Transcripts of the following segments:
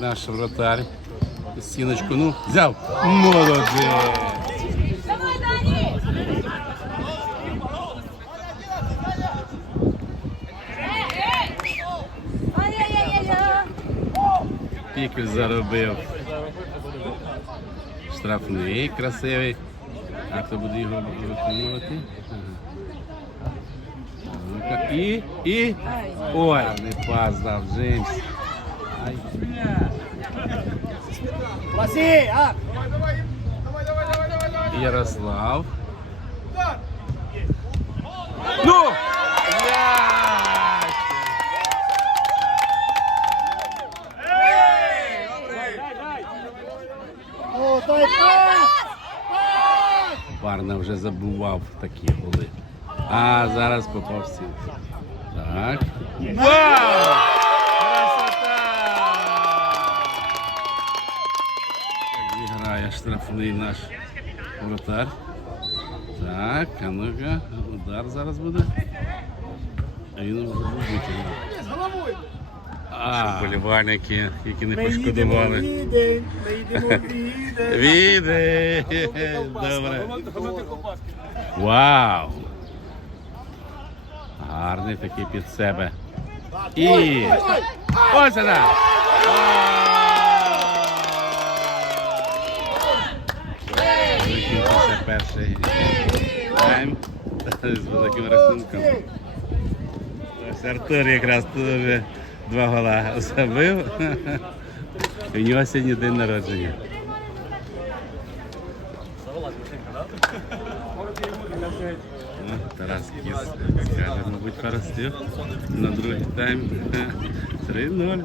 наш вратарь. Стіночку, ну, взяв. Молодець. Пікель заробив. Штрафний, красивий. А хто буде його виконувати? Ага. І, і. Ой, не пас дав Джеймс. Василь, а! Ярослав. Ну! Парна вже забував такі голи. А зараз попав в. Так. Вау! Штрафний наш вратар. Так, а ну-ка, удар зараз буде. А він вже витягнув. А, вболівальники, які не пошкодували. відень, відень. Віде! Добре. Вау! Гарний такий під себе. І ось вона! Перший тайм з великим рахунком. Ось Артур якраз тут вже два гола забив. У нього сьогодні день народження. Ну, Тарас Кіс скаже, мабуть, поростив на другий тайм. 3-0.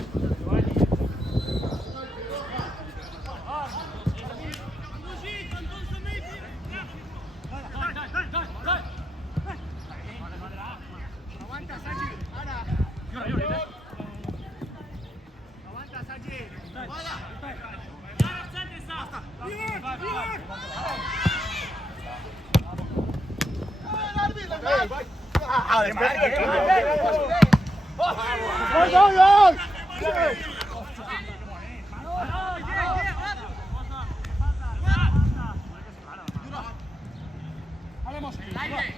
Halemos! Leine!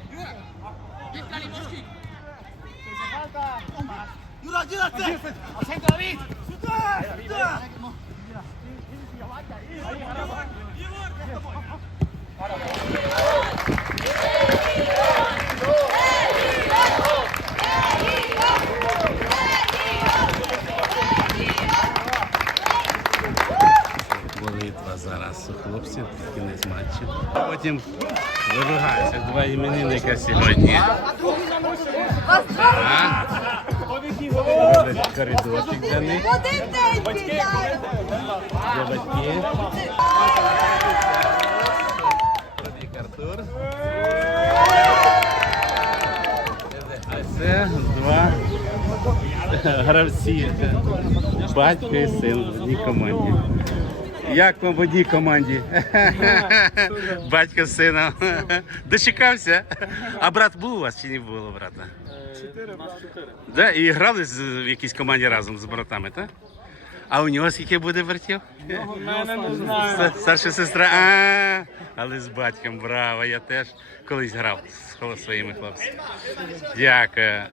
Gib айки педір. Трішки холодний. А Два запорожці якраз посередині. Ой, ой, ой! Молитва зараз у хлопців, кінець матчу. Потім виругаються два іменинника сьогодні. Коридорчик для них, для батьків. Артур. А це два гравці. Батько і син в одній команді. Як вам в одній команді? Батько з сином. Дочекався. А брат був у вас чи не було брата? Чотири, Да? І грали з- в якійсь команді разом з братами, так? А у нього скільки буде братів? Ста- Старша сестра. А, але з батьком, браво, я теж колись грав з своїми хлопцями. Дякую.